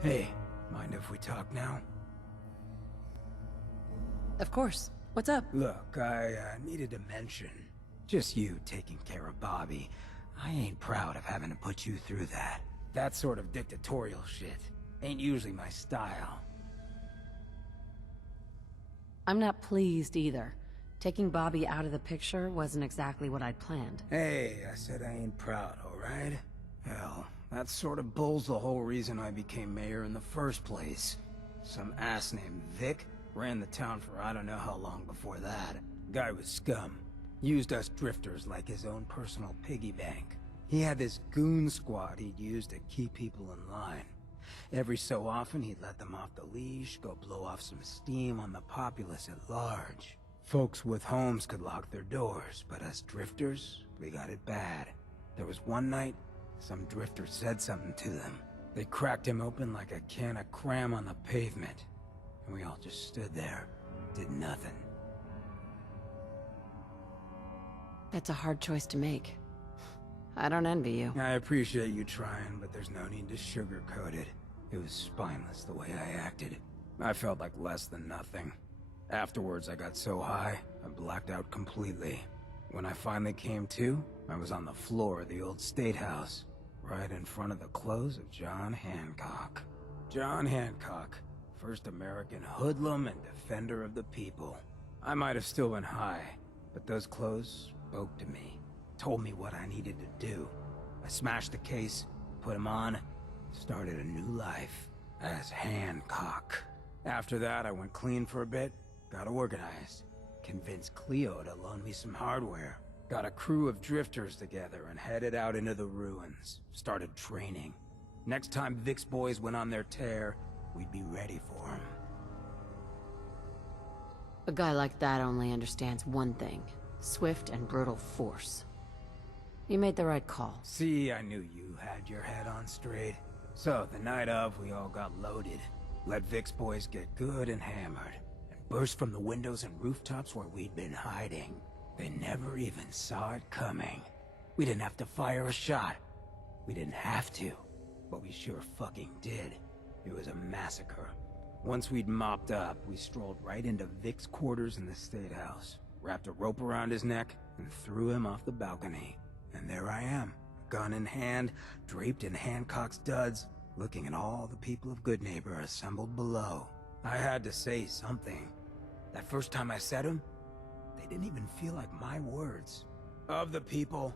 Hey, mind if we talk now? Of course. What's up? Look, I needed to mention. Just you taking care of Bobby. I ain't proud of having to put you through that. That sort of dictatorial shit ain't usually my style. I'm not pleased either. Taking Bobby out of the picture wasn't exactly what I'd planned. Hey, I said I ain't proud, alright? Hell, that sort of bull's the whole reason I became mayor in the first place. Some ass named Vic ran the town for I don't know how long before that. Guy was scum. Used us drifters like his own personal piggy bank. He had this goon squad he'd use to keep people in line. Every so often he'd let them off the leash, go blow off some steam on the populace at large. Folks with homes could lock their doors, but us drifters, we got it bad. There was one night, some drifter said something to them. They cracked him open like a can of cram on the pavement. And we all just stood there, did nothing. That's a hard choice to make. I don't envy you. I appreciate you trying, but there's no need to sugarcoat it. It was spineless the way I acted. I felt like less than nothing. Afterwards, I got so high, I blacked out completely. When I finally came to, I was on the floor of the old state house, right in front of the clothes of John Hancock. John Hancock, first American hoodlum and defender of the people. I might have still been high, but those clothes spoke to me, told me what I needed to do. I smashed the case, put him on, started a new life as Hancock. After that, I went clean for a bit, got organized, convinced Cleo to loan me some hardware, got a crew of drifters together and headed out into the ruins, started training. Next time Vic's boys went on their tear, we'd be ready for them. A guy like that only understands one thing: swift and brutal force. You made the right call. See, I knew you had your head on straight. So, the night of, we all got loaded, let Vic's boys get good and hammered, and burst from the windows and rooftops where we'd been hiding. They never even saw it coming. We didn't have to fire a shot. We didn't have to, but we sure fucking did. It was a massacre. Once we'd mopped up, we strolled right into Vic's quarters in the State House, wrapped a rope around his neck, and threw him off the balcony. And there I am, gun in hand, draped in Hancock's duds, looking at all the people of Goodneighbor assembled below. I had to say something. That first time I said them, they didn't even feel like my words. Of the people,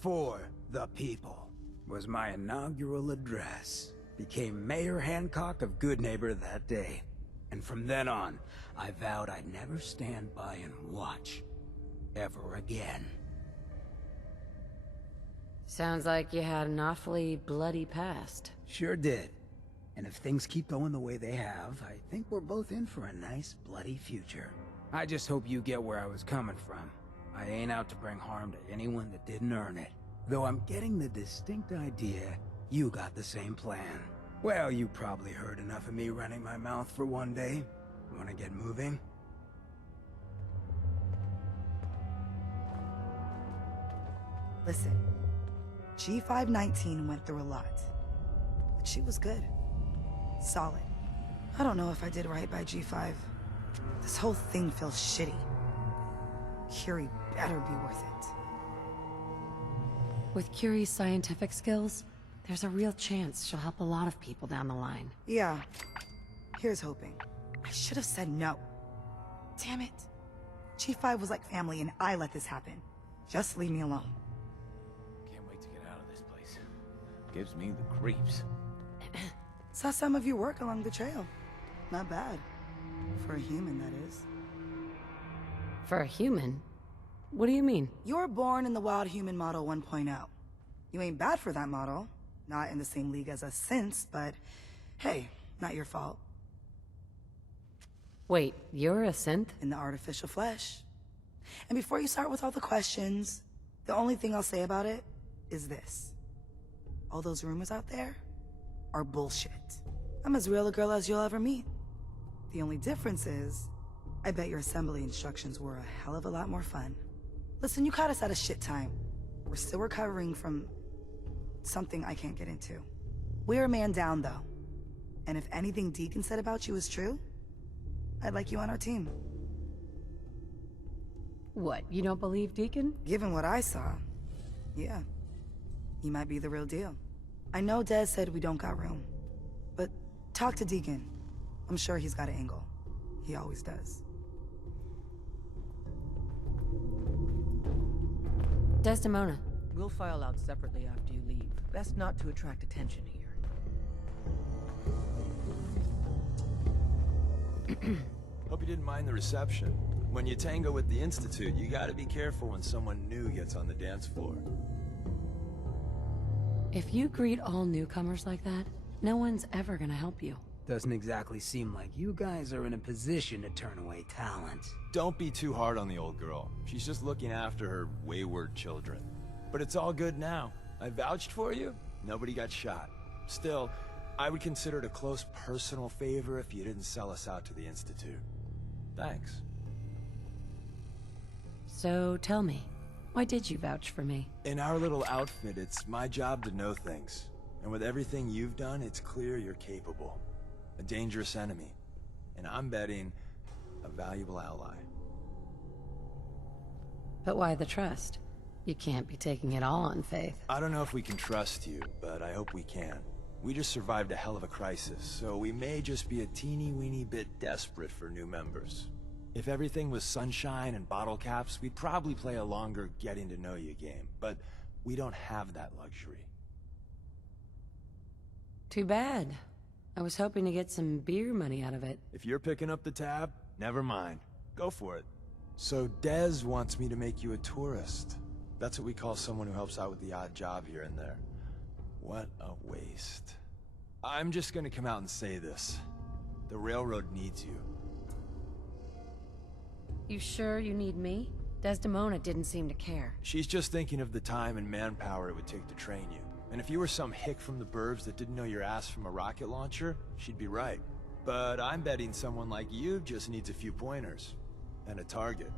for the people, was my inaugural address. Became Mayor Hancock of Goodneighbor that day. And from then on, I vowed I'd never stand by and watch. Ever again. Sounds like you had an awfully bloody past. Sure did. And if things keep going the way they have, I think we're both in for a nice, bloody future. I just hope you get where I was coming from. I ain't out to bring harm to anyone that didn't earn it. Though I'm getting the distinct idea you got the same plan. Well, you probably heard enough of me running my mouth for one day. Wanna get moving? Listen, G519 went through a lot, but she was good. Solid. I don't know if I did right by G5. This whole thing feels shitty. Curie better be worth it. With Curie's scientific skills, there's a real chance she'll help a lot of people down the line. Yeah, here's hoping. I should have said no. Damn it. G5 was like family and I let this happen. Just leave me alone. Can't wait to get out of this place. Gives me the creeps. Saw some of your work along the trail. Not bad. For a human, that is. For a human? What do you mean? You were born in the Wild Human Model 1.0. You ain't bad for that model. Not in the same league as us since, but hey, not your fault. Wait, you're a synth? In the artificial flesh. And before you start with all the questions, the only thing I'll say about it is this. All those rumors out there are bullshit. I'm as real a girl as you'll ever meet. The only difference is, I bet your assembly instructions were a hell of a lot more fun. Listen, you caught us at a shit time. We're still recovering from something I can't get into. We're a man down, though. And if anything Deacon said about you is true, I'd like you on our team. What, you don't believe Deacon? Given what I saw, yeah. He might be the real deal. I know Des said we don't got room, but talk to Deacon. I'm sure he's got an angle. He always does. Desdemona. We'll file out separately after you leave. Best not to attract attention here. Hope you didn't mind the reception. When you tango with the Institute, you gotta be careful when someone new gets on the dance floor. If you greet all newcomers like that, no one's ever gonna help you. Doesn't exactly seem like you guys are in a position to turn away talent. Don't be too hard on the old girl. She's just looking after her wayward children. But it's all good now. I vouched for you. Nobody got shot. Still, I would consider it a close personal favor if you didn't sell us out to the Institute. Thanks. So tell me, why did you vouch for me? In our little outfit, it's my job to know things. And with everything you've done, it's clear you're capable. A dangerous enemy. And I'm betting, a valuable ally. But why the trust? You can't be taking it all on faith. I don't know if we can trust you, but I hope we can. We just survived a hell of a crisis, so we may just be a teeny-weeny bit desperate for new members. If everything was sunshine and bottle caps, we'd probably play a longer getting-to-know-you game, but we don't have that luxury. Too bad. I was hoping to get some beer money out of it. If you're picking up the tab, never mind. Go for it. So Dez wants me to make you a tourist. That's what we call someone who helps out with the odd job here and there. What a waste. I'm just gonna come out and say this. The railroad needs you. You sure you need me? Desdemona didn't seem to care. She's just thinking of the time and manpower it would take to train you. And if you were some hick from the burbs that didn't know your ass from a rocket launcher, she'd be right. But I'm betting someone like you just needs a few pointers. And a target.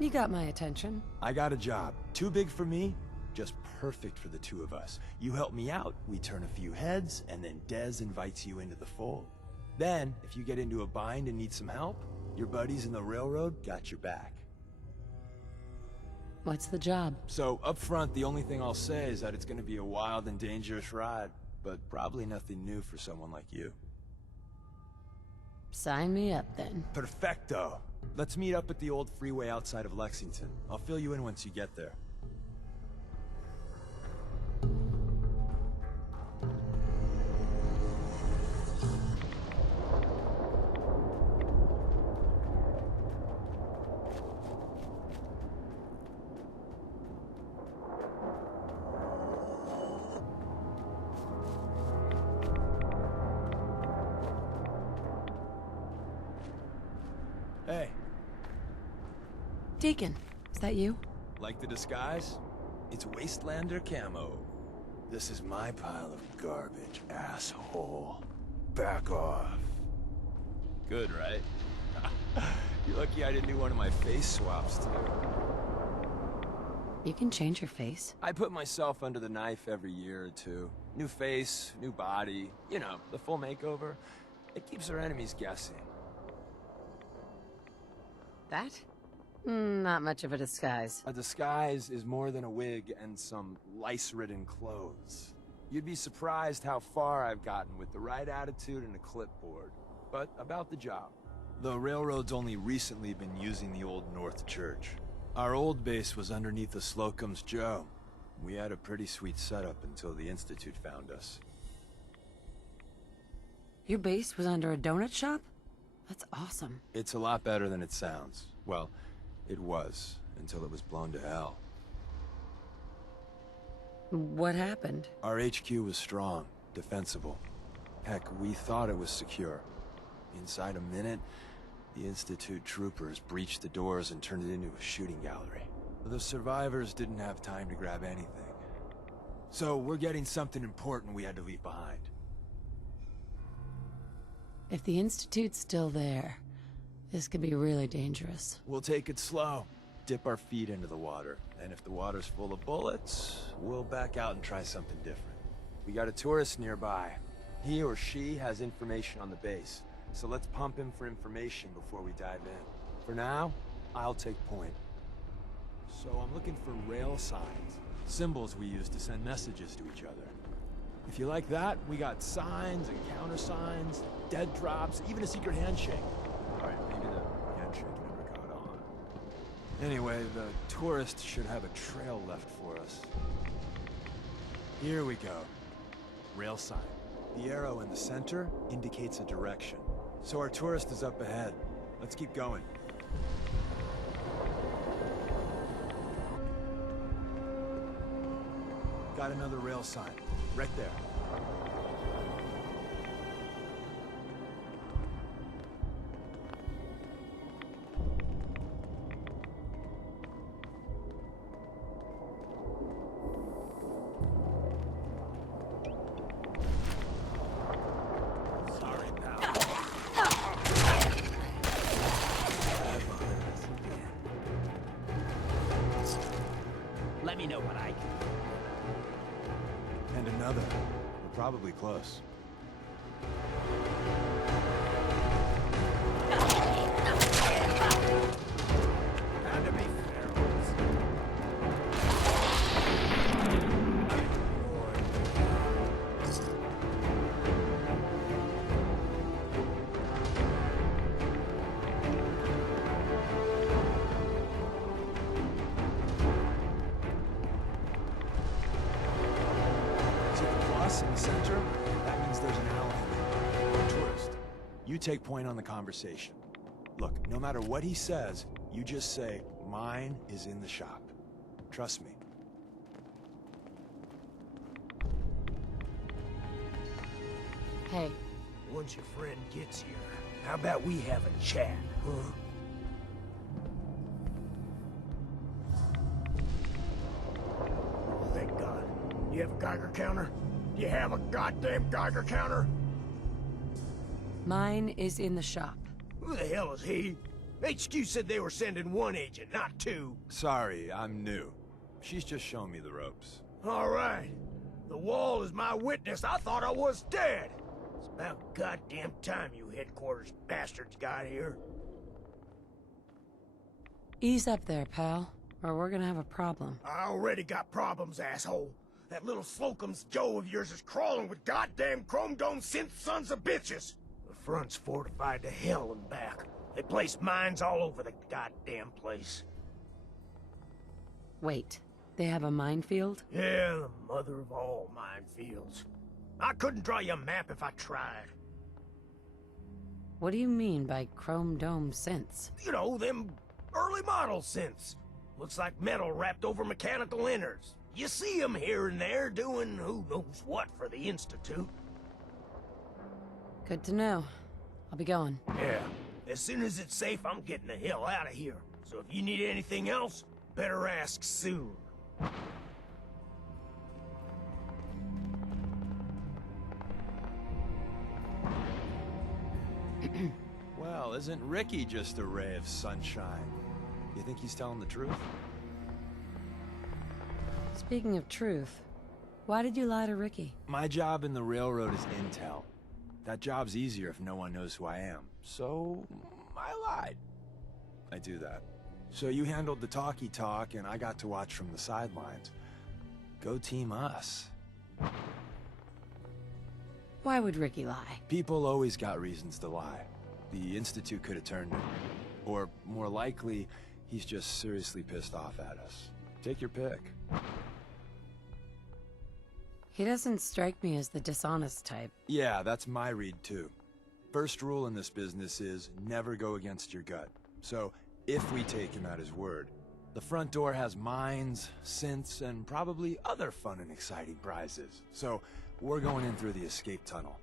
You got my attention. I got a job. Too big for me, just perfect for the two of us. You help me out, we turn a few heads, and then Dez invites you into the fold. Then, if you get into a bind and need some help, your buddies in the railroad got your back. What's the job? So, up front, the only thing I'll say is that it's gonna be a wild and dangerous ride, but probably nothing new for someone like you. Sign me up, then. Perfecto! Let's meet up at the old freeway outside of Lexington. I'll fill you in once you get there. Hey. Deacon, is that you? Like the disguise? It's Wastelander camo. This is my pile of garbage, asshole. Back off. Good, right? You're lucky I didn't do one of my face swaps, too. You can change your face. I put myself under the knife every year or two. New face, new body, you know, the full makeover. It keeps our enemies guessing. That? Not much of a disguise. A disguise is more than a wig and some lice-ridden clothes. You'd be surprised how far I've gotten with the right attitude and a clipboard. But about the job. The railroad's only recently been using the Old North Church. Our old base was underneath the Slocum's Joe. We had a pretty sweet setup until the Institute found us. Your base was under a donut shop? That's awesome. It's a lot better than it sounds. Well, it was, until it was blown to hell. What happened? Our HQ was strong, defensible. Heck, we thought it was secure. Inside a minute, the Institute troopers breached the doors and turned it into a shooting gallery. The survivors didn't have time to grab anything. So we're getting something important we had to leave behind. If the Institute's still there, this could be really dangerous. We'll take it slow, dip our feet into the water, and if the water's full of bullets, we'll back out and try something different. We got a tourist nearby. He or she has information on the base, so let's pump him for information before we dive in. For now, I'll take point. So I'm looking for rail signs, symbols we use to send messages to each other. If you like that, we got signs and countersigns, dead drops, even a secret handshake. Alright, maybe the handshake never got on. Anyway, the tourist should have a trail left for us. Here we go. Rail sign. The arrow in the center indicates a direction. So our tourist is up ahead. Let's keep going. Got another rail sign. Right there. Sorry, pal. Let me know what I can do. And another. We're probably close. Had to be ferals. See the plus in the center? That means there's an ally. Tourist. You take point on the conversation. Look, no matter what he says, you just say, mine is in the shop. Trust me. Hey, Once your friend gets here, how about we have a chat, huh? Oh, thank God. You have a Geiger counter? You have a goddamn Geiger counter? mine is in the shop. Who the hell is he? HQ said they were sending one agent, not two. Sorry, I'm new. She's just showing me the ropes. All right. The wall is my witness. I thought I was dead. It's about goddamn time you headquarters bastards got here. Ease up there, pal, or we're gonna have a problem. I already got problems, asshole. That little Slocum's Joe of yours is crawling with goddamn chrome dome synth sons of bitches. The front's fortified to hell and back. They place mines all over the goddamn place. Wait, they have a minefield? Yeah, the mother of all minefields. I couldn't draw you a map if I tried. What do you mean by chrome dome synths? You know, them early model synths. Looks like metal wrapped over mechanical innards. You see them here and there doing who knows what for the Institute. Good to know. I'll be going. Yeah, as soon as it's safe, I'm getting the hell out of here. So if you need anything else, better ask soon. Well, isn't Ricky just a ray of sunshine? You think he's telling the truth? Speaking of truth, why did you lie to Ricky? My job in the railroad is intel. That job's easier if no one knows who I am. So, I lied. I do that. So you handled the talkie talk, and I got to watch from the sidelines. Go team us. Why would Ricky lie? People always got reasons to lie. The Institute could have turned him. Or, more likely, he's just seriously pissed off at us. Take your pick. He doesn't strike me as the dishonest type. Yeah, that's my read too. First rule in this business is never go against your gut. So, if we take him at his word, the front door has mines, synths, and probably other fun and exciting prizes. So, we're going in through the escape tunnel.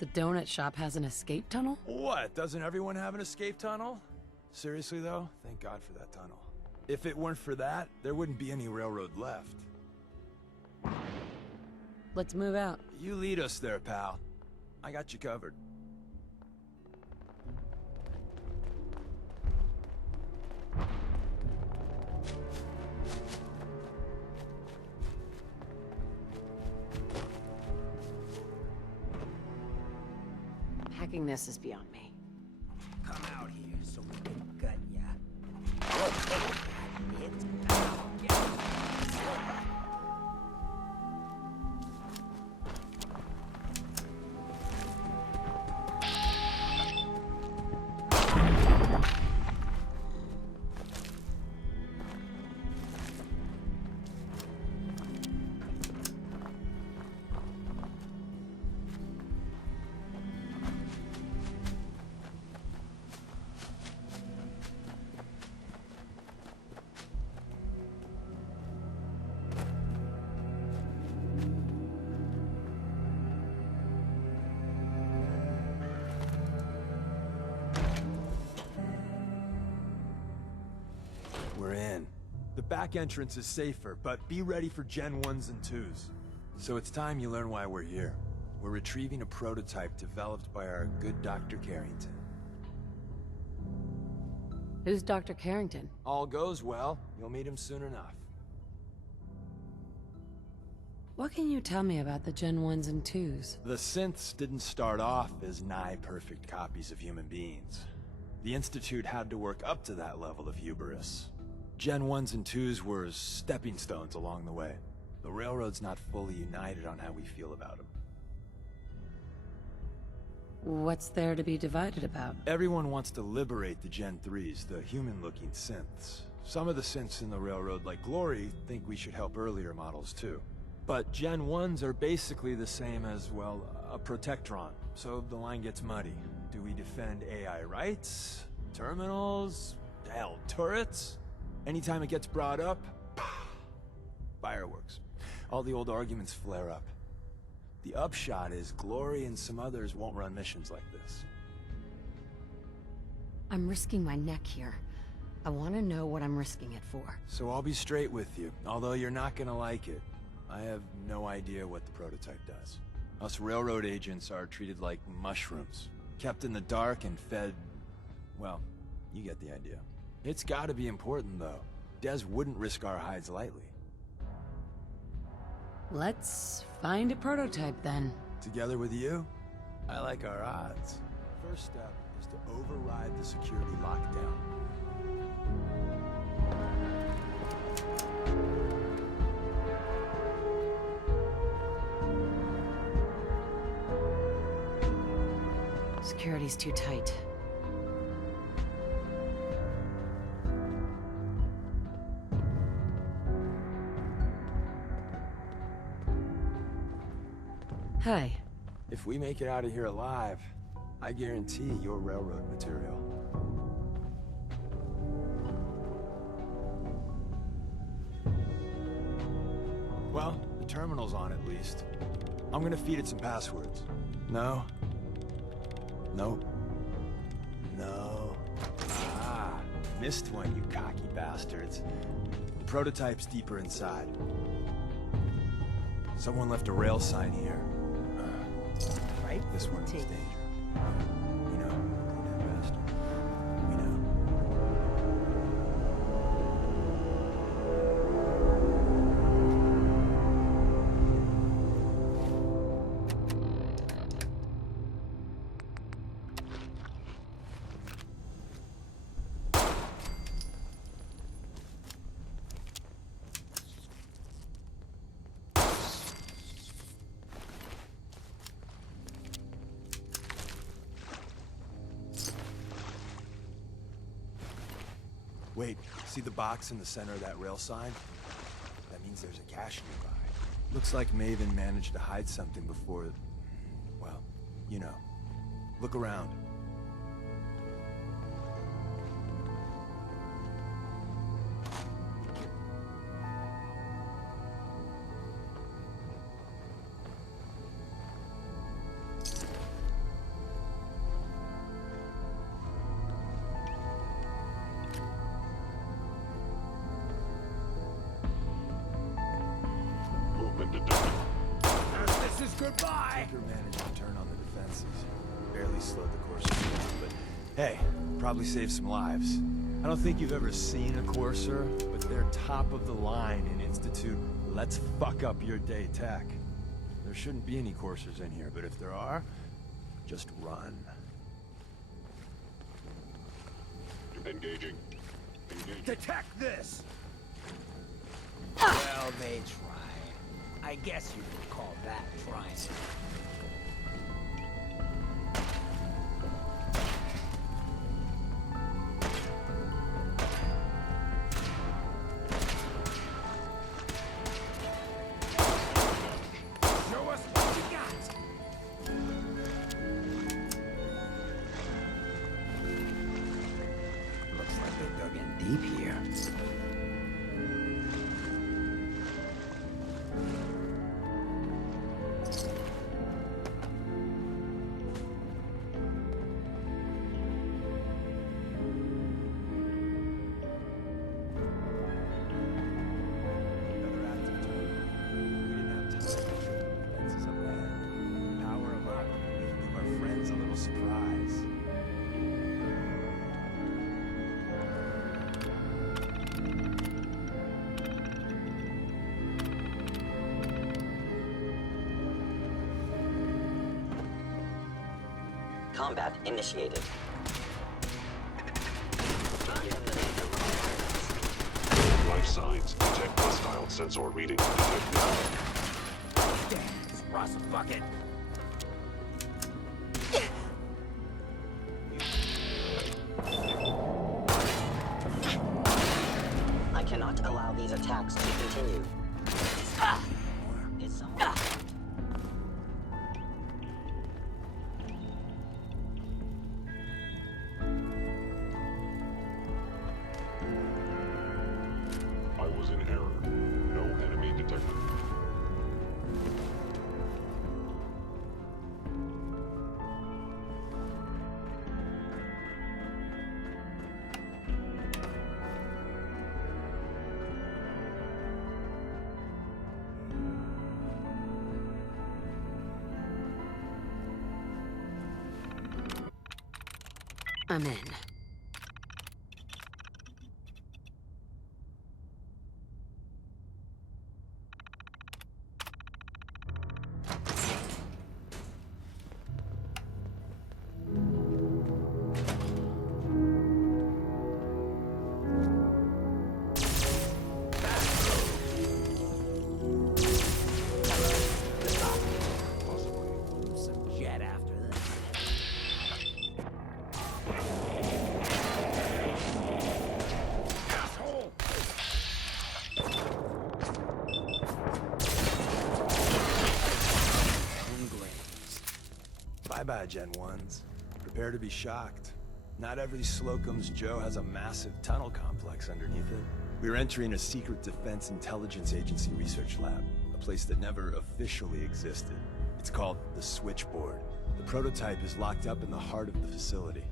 The donut shop has an escape tunnel? What? Doesn't everyone have an escape tunnel? Seriously though, thank God for that tunnel. If it weren't for that, there wouldn't be any railroad left. Let's move out. You lead us there, pal. I got you covered. Hacking this is beyond me. Come out here so we can gut ya. It's out. We're in. The back entrance is safer, but be ready for Gen 1s and 2s. So it's time you learn why we're here. We're retrieving a prototype developed by our good Dr. Carrington. Who's Dr. Carrington? All goes well, you'll meet him soon enough. What can you tell me about the Gen 1s and 2s? The synths didn't start off as nigh-perfect copies of human beings. The Institute had to work up to that level of hubris. Gen 1s and 2s were stepping stones along the way. The Railroad's not fully united on how we feel about them. What's there to be divided about? Everyone wants to liberate the Gen 3s, the human-looking synths. Some of the synths in the Railroad, like Glory, think we should help earlier models too. But Gen 1s are basically the same as, well, a Protectron, so the line gets muddy. Do we defend AI rights? Terminals? Hell, turrets? Anytime it gets brought up, fireworks. All the old arguments flare up. The upshot is Glory and some others won't run missions like this. I'm risking my neck here. I want to know what I'm risking it for. So I'll be straight with you, although you're not gonna like it. I have no idea what the prototype does. Us Railroad agents are treated like mushrooms, kept in the dark and fed... well, you get the idea. It's gotta be important, though. Des wouldn't risk our hides lightly. Let's find a prototype, then. Together with you, I like our odds. First step is to override the security lockdown. Security's too tight. Hi. If we make it out of here alive, I guarantee you're Railroad material. Well, the terminal's on at least. I'm gonna feed it some passwords. No? Nope. No. Ah, missed one, you cocky bastards. The prototype's deeper inside. Someone left a rail sign here. Right? This one is danger. We know. Clean that bastard. We know. Wait, see the box in the center of that rail sign? That means there's a cache nearby. Looks like Maven managed to hide something before... well, you know. Look around. This is goodbye! Tinker managed to turn on the defenses. Barely slowed the courser down, but hey, probably saved some lives. I don't think you've ever seen a courser, but they're top of the line in Institute let's fuck up your day tech. There shouldn't be any coursers in here, but if there are, just run. Engaging. Engaging. Detect this! Well, they tried. I guess you could call that trying. Show us what you got! Looks like they dug in deep here. Another active terminal. We didn't have time to make sure the defenses up ahead. Power 'em up. Give our friends a little surprise. Combat initiated. Life signs. Detect hostile sensor reading. Detect now. Damn, rust bucket. I cannot allow these attacks to continue. Is someone... I was in error. No enemy detected. I'm in. Possibly. Some jet after this. Asshole! Own glaze. Bye-bye, Gen 1s. Prepare to be shocked. Not every Slocum's Joe has a massive tunnel complex underneath it. We're entering a secret Defense Intelligence Agency research lab, a place that never officially existed. It's called the Switchboard. The prototype is locked up in the heart of the facility.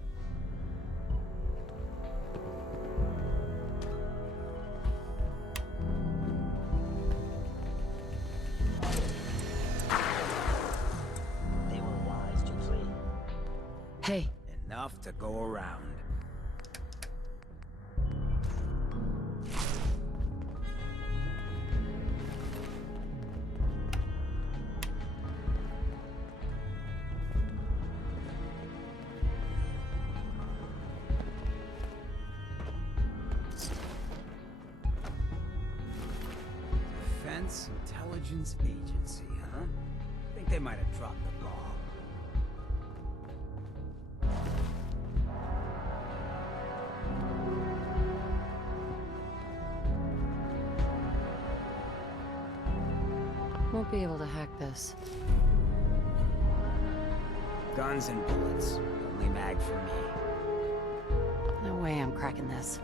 They were wise to flee. Hey, Enough to go around. Defense Intelligence Agency, huh? Think they might have dropped the ball. won't be able to hack this. Guns and bullets. Only mag for me. No way I'm cracking this.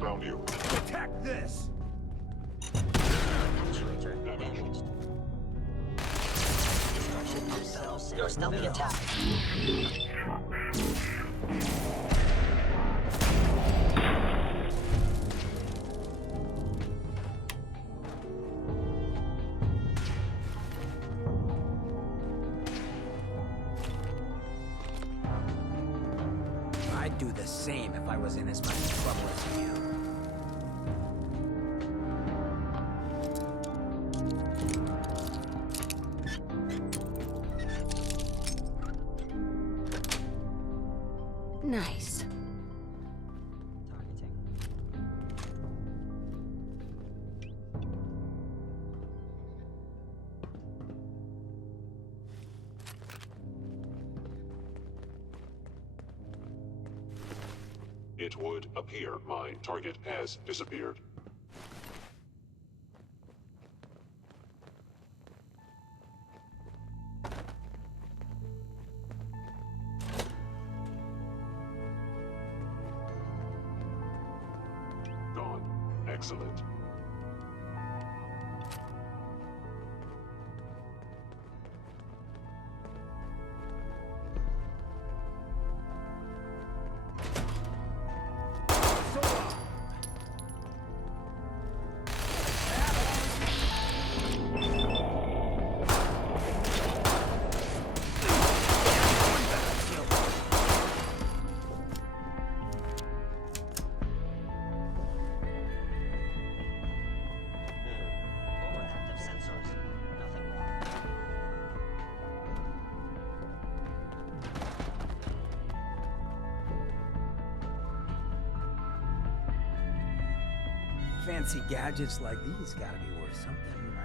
Found you. Attack this! Actuator damaged. Destruction of cells. Your stealthy attack. same if I was in as much trouble as you. Nice. Targeting. It would appear my target has disappeared. Gone. Excellent. Overactive sensors. Nothing more. Fancy gadgets like these gotta be worth something, right?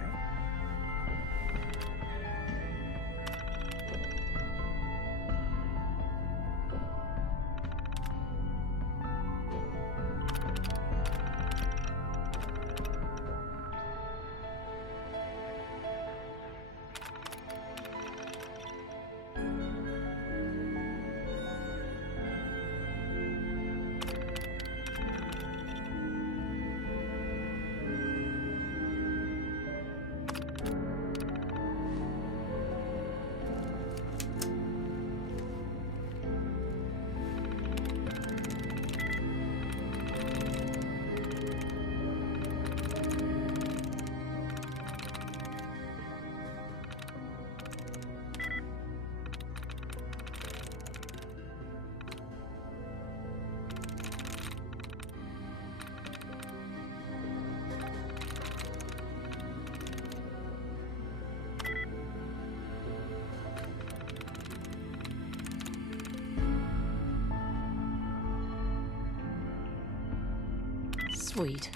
Sweet.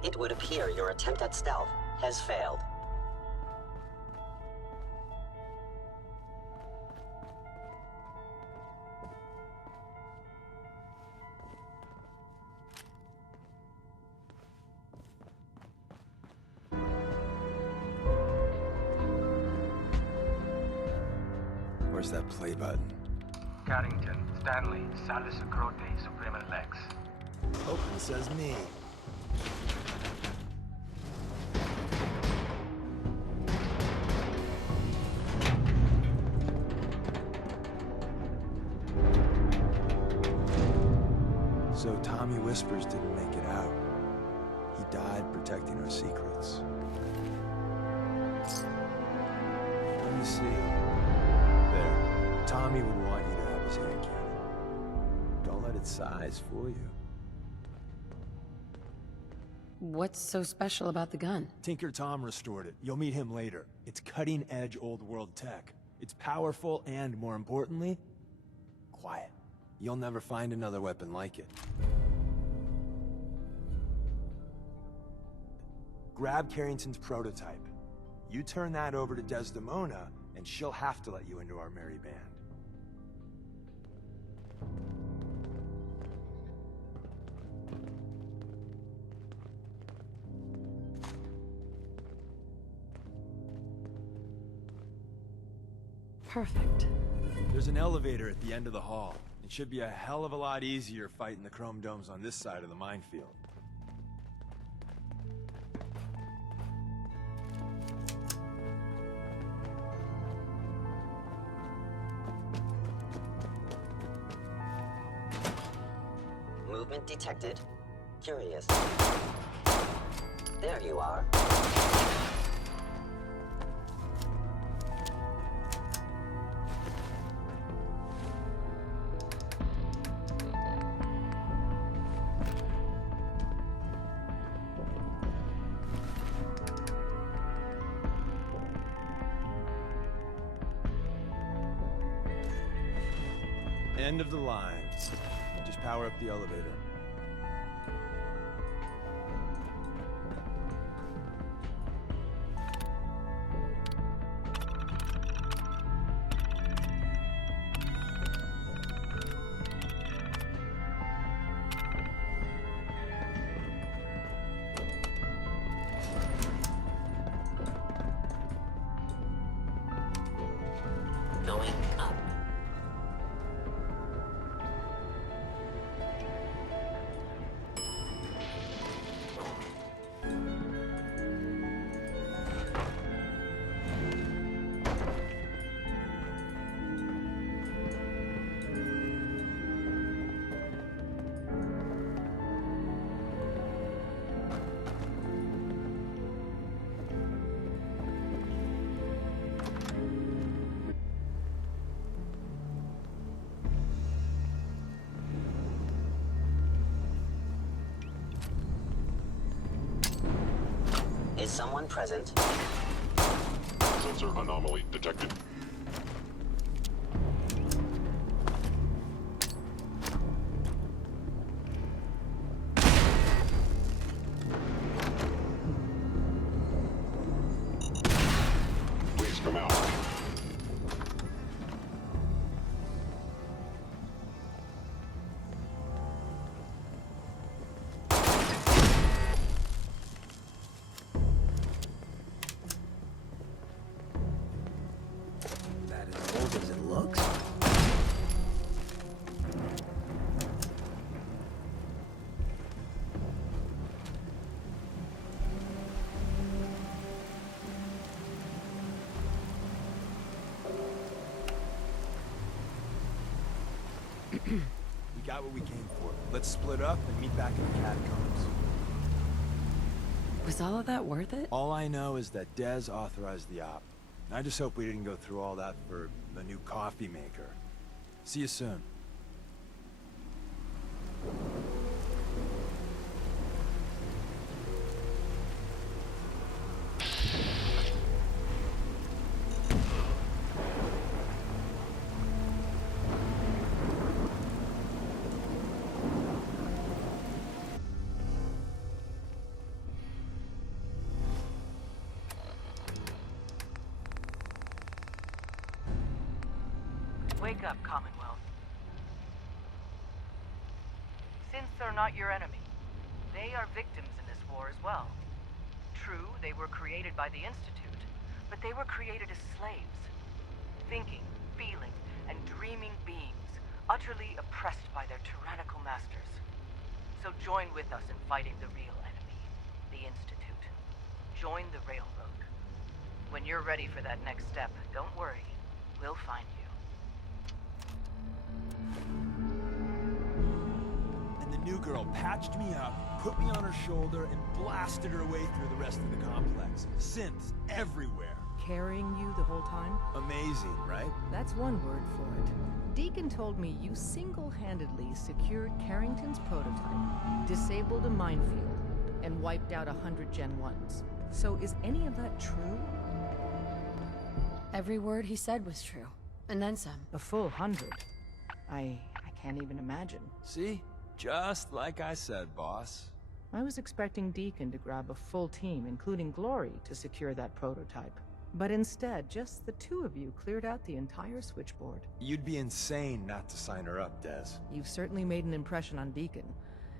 It would appear your attempt at stealth has failed. Where's that play button? Carrington, Stanley, Salus Crote, Suprema Lex. Hoping says me. So Tommy Whispers didn't make it out. He died protecting our secrets. Let me see. There. Tommy would want you to have his hand cannon. Don't let its size fool you. What's so special about the gun? Tinker Tom restored it. You'll meet him later. It's cutting-edge old-world tech. It's powerful and, more importantly, quiet. You'll never find another weapon like it. Grab Carrington's prototype. You turn that over to Desdemona, and she'll have to let you into our merry band. Perfect. There's an elevator at the end of the hall. It should be a hell of a lot easier fighting the chrome domes on this side of the minefield. Movement detected. Curious. There you are. End of the line. Just power up the elevator. Going up. Is someone present? Sensor anomaly detected. Please come out. That as old as it looks? We got what we came for. Let's split up and meet back in the catacombs. Was all of that worth it? All I know is that Dez authorized the op. I just hope we didn't go through all that for a new coffee maker. See you soon. Wake up, Commonwealth. Synths are not your enemy. They are victims in this war as well. True, they were created by the Institute, but they were created as slaves. Thinking, feeling, and dreaming beings, utterly oppressed by their tyrannical masters. So join with us in fighting the real enemy, the Institute. Join the Railroad. When you're ready for that next step, don't worry. We'll find you. And the new girl patched me up, put me on her shoulder, and blasted her way through the rest of the complex. Synths everywhere. Carrying you the whole time? Amazing, right? That's one word for it. Deacon told me you single-handedly secured Carrington's prototype, disabled a minefield, and wiped out 100 Gen 1s. So is any of that true? Every word he said was true. And then some. A full 100. I can't even imagine. See? Just like I said, boss. I was expecting Deacon to grab a full team, including Glory, to secure that prototype. But instead, just the two of you cleared out the entire switchboard. You'd be insane not to sign her up, Dez. You've certainly made an impression on Deacon.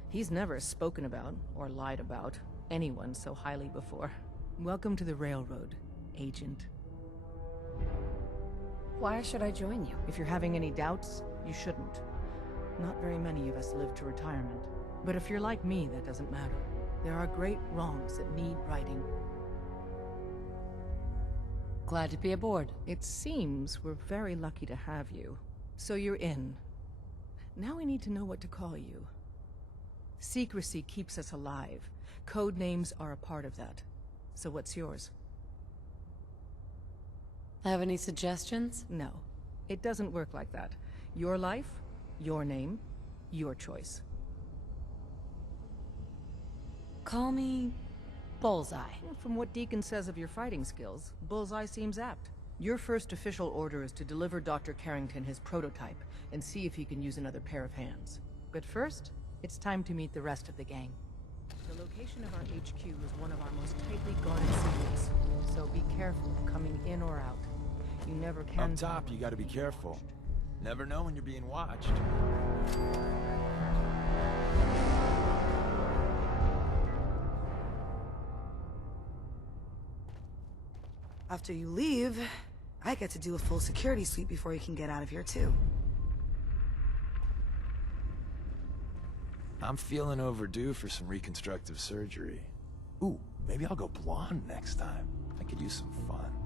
He's never spoken about, or lied about, anyone so highly before. Welcome to the Railroad, Agent. Why should I join you? If you're having any doubts, you shouldn't. Not very many of us live to retirement. But if you're like me, that doesn't matter. There are great wrongs that need righting. Glad to be aboard. It seems we're very lucky to have you. So you're in. Now we need to know what to call you. Secrecy keeps us alive. Code names are a part of that. So what's yours? Have any suggestions? No. It doesn't work like that. Your life, your name, your choice. Call me Bullseye. From what Deacon says of your fighting skills, Bullseye seems apt. Your first official order is to deliver Dr. Carrington his prototype and see if he can use another pair of hands. But first, it's time to meet the rest of the gang. The location of our HQ is one of our most tightly guarded secrets, so be careful coming in or out. You never can... Up top, you gotta be careful. Never know when you're being watched. After you leave, I get to do a full security sweep before you can get out of here, too. I'm feeling overdue for some reconstructive surgery. Ooh, maybe I'll go blonde next time. I could use some fun.